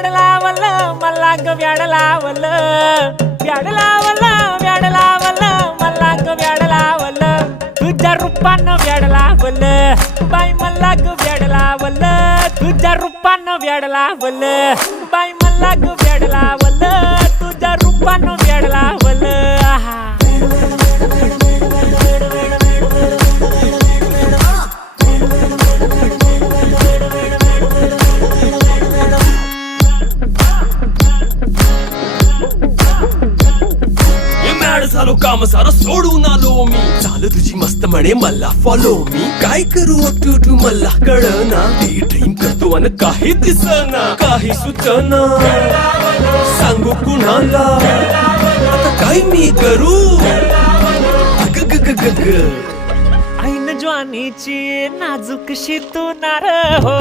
व्याड लावलं मला ग व्याड लावलं व्याड लावलं व्याड लावलं मला ग व्याड लावलं तुझ्या रूपानं व्याड लावलं बाई मला ग व्याड लावलं तुझ्या रूपानं व्याड लावलं बाई मला ग व्याड लावलं तुझ्या रूपानं व्याड लावलं झालो काम सारं सोडून आलो मी चाल तुझी मस्त म्हणे मला फॉलो मी काय करू टू मला कळना ती ड्रीम करतो आणि काही दिसना काही सुचना सांगू कुणाला आता काय मी करू ऐन ज्वानीची नाजूकशी तू नार हो